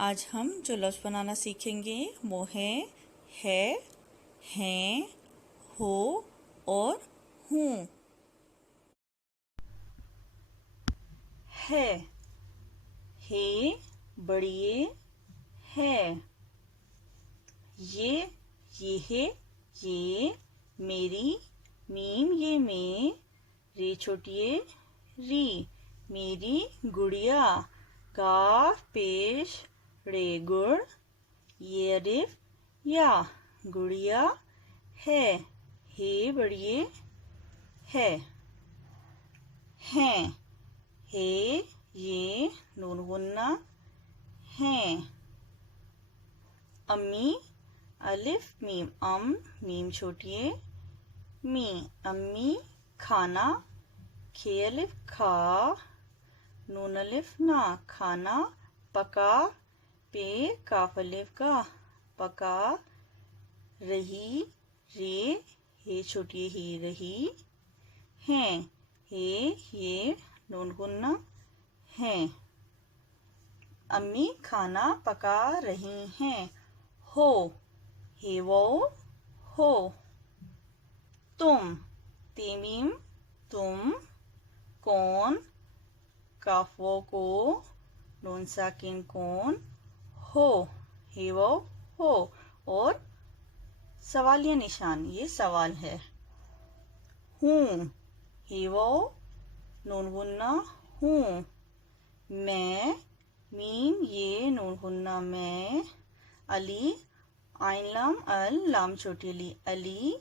आज हम जो लफ्ज़ बनाना सीखेंगे वो है, हैं, हो और हूँ। है, हे बढ़िए है। ये है, ये मेरी, मीम ये में, रे छोटिए री, मेरी गुड़िया। काफ पेश रे गुड़, ये अलिफ या, गुड़िया है, हे बढ़िए है। हैं, हे ये नून गुन्ना हैं। अम्मी अलिफ मीम मीम छोटिए मी, अम्मी खाना, खे अलिफ खा, नून अलिफ ना, खाना पका, पे काफ अलिफ का, पका रही, रे हे छोटी ही रही, हैं, हे ये नून गुन्ना हैं। अम्मी खाना पका रही हैं। हो, हे वो हो। तुम, तेमीम तुम, कौन, काफो को, नून साकिन कौन, हो, हे वो हो। और सवालिया निशान, ये सवाल है। हूँ, हे वो नून गुन्ना हूँ। मैं, मीम ये नून गुन्ना मैं, अली आइन लाम अल, लाम छोटी अली अली,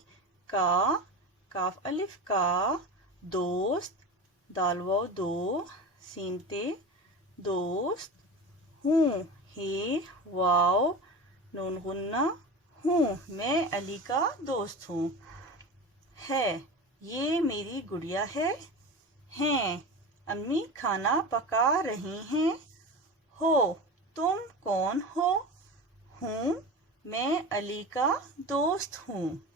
का काफ अलिफ का, दोस्त दाल वो दो, सीनते दोस्त। हूँ, हे वाव नून गुन्ना हूँ, मैं अली का दोस्त हूँ। है, ये मेरी गुड़िया है। हैं, अम्मी खाना पका रही हैं। हो, तुम कौन हो। हूँ, मैं अली का दोस्त हूँ।